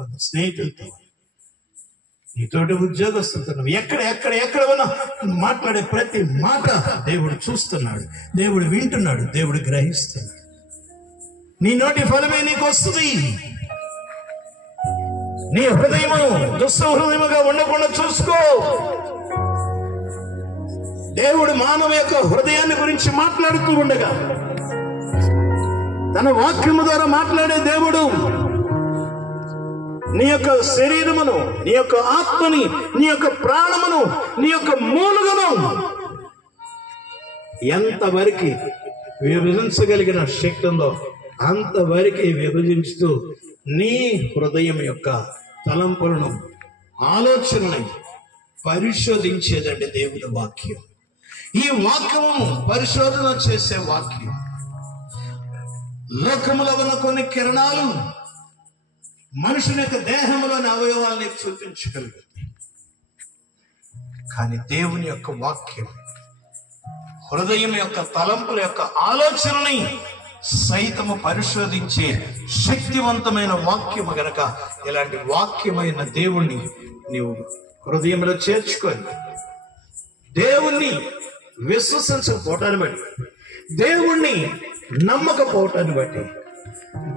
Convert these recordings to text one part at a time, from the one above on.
బంధువులతో, స్నేహితులతో, నీతోటి ఉద్యోగస్తులతో, ఎక్కడ ఉన్నా మాట్లాడే ప్రతి మాట దేవుడు చూస్తున్నాడు, దేవుడు వింటున్నాడు, దేవుడు గ్రహిస్తున్నాడు. నీ నోటి ఫలమే నీకు వస్తుంది. నీ హృదయము దుష్ట హృదయముగా ఉండకుండా చూసుకో. దేవుడు మానవ యొక్క హృదయాన్ని గురించి మాట్లాడుతూ ఉండగా, తన వాక్యము ద్వారా మాట్లాడే దేవుడు నీ యొక్క శరీరమును, నీ యొక్క ఆత్మని, నీ యొక్క ప్రాణమును, నీ యొక్క మూలుగను ఎంతవరకు విభజించగలిగిన శక్తి ఉందో అంతవరకు విభజించుతూ నీ హృదయం యొక్క తలంపులను, ఆలోచనని పరిశోధించేదండి దేవుని వాక్యం. ఈ వాక్యము పరిశోధన చేసే వాక్యం. లోకములో ఉన్న కొన్ని కిరణాలు మనుషుని యొక్క దేహంలోని అవయవాల్ని చూపించగలుగుతాయి. కానీ దేవుని యొక్క వాక్యం హృదయం యొక్క తలంపుల యొక్క ఆలోచనని సైతము పరిశోధించే శక్తివంతమైన వాక్యము గనక ఇలాంటి వాక్యమైన దేవుణ్ణి నీవు హృదయంలో చేర్చుకొని, దేవుణ్ణి విశ్వసించకపోవటాన్ని బట్టి, దేవుణ్ణి నమ్మకపోవటాన్ని బట్టి,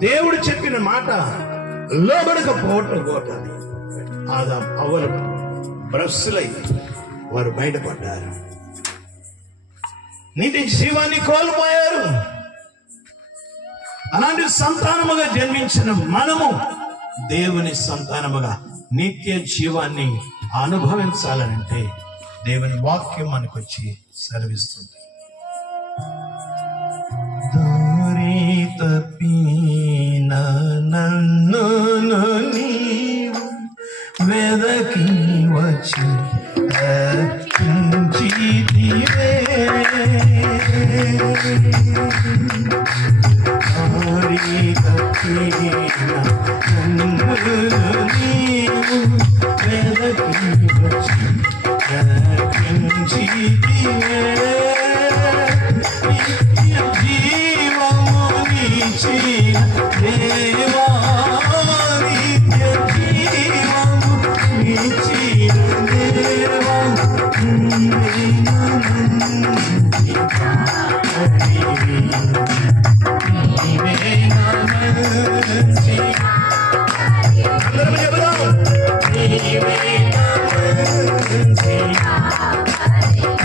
దేవుడు చెప్పిన మాట లోబడకపోవటాన్ని ఆదాం అవ్వలు భ్రష్టులై వారు బయటపడ్డారు, నీతి జీవాన్ని కోల్పోయారు. అలాంటి సంతానముగా జన్మించిన మనము దేవుని సంతానముగా నిత్య జీవాన్ని అనుభవించాలనంటే దేవుని వాక్యం మనకు వచ్చి సెలవిస్తుంది. దారి తప్పిన నన్ను నీవు వెదకి వచ్చి రక్షించితివే. దారి తప్పిన నన్ను నీవు వెదకి వచ్చి రక్షించితివే. జీవము నీచిన దేవా, నిత్య జీవము నీచిన దేవా,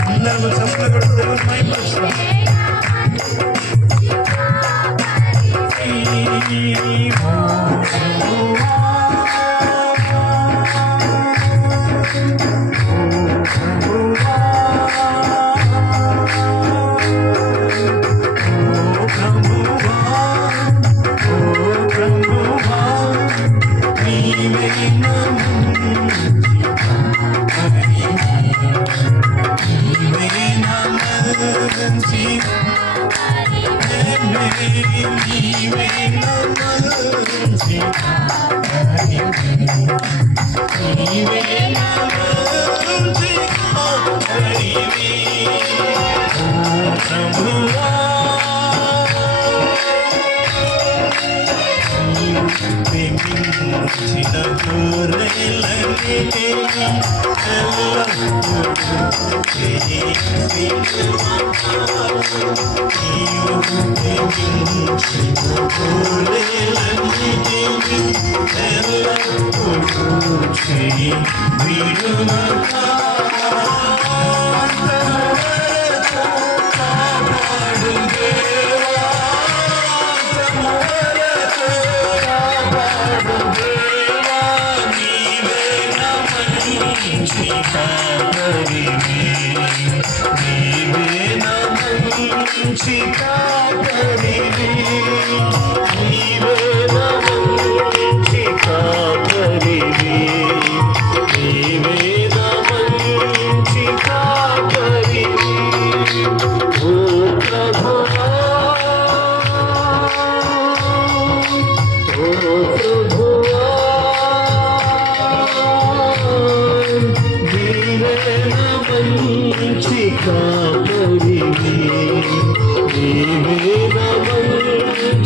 అందరూ చప్పట్లు కొడుతూ దేవుని మహిమపరుస్తాం.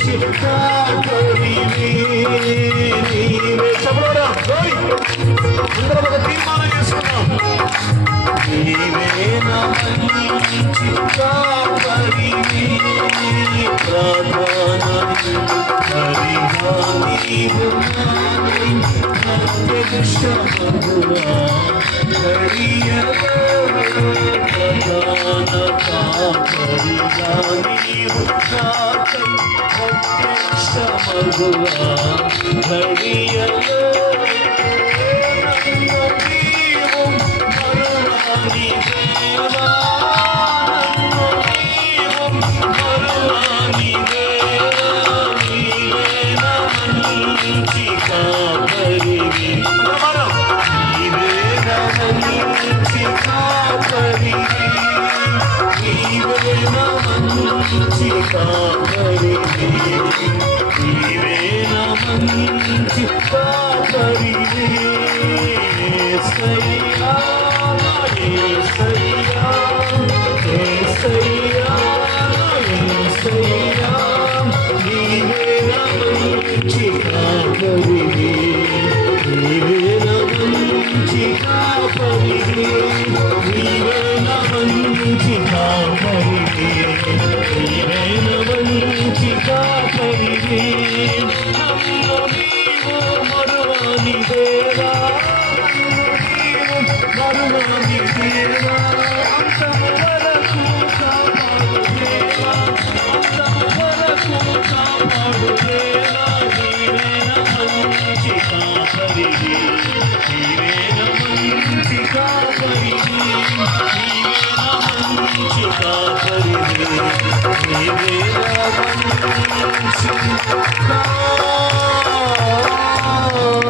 Chica, అందరం ఒక తీర్మానం చేసుకున్నాం. నీవే నా మంచి కాపరివి, ప్రధాన హరిగా నీవు నాకై ప్రత్యక్షమగువా. హరియలో ప్రధాన కాపరిగా నీవు నాకై ప్రత్యక్షమగువా. హరియలో Thank you.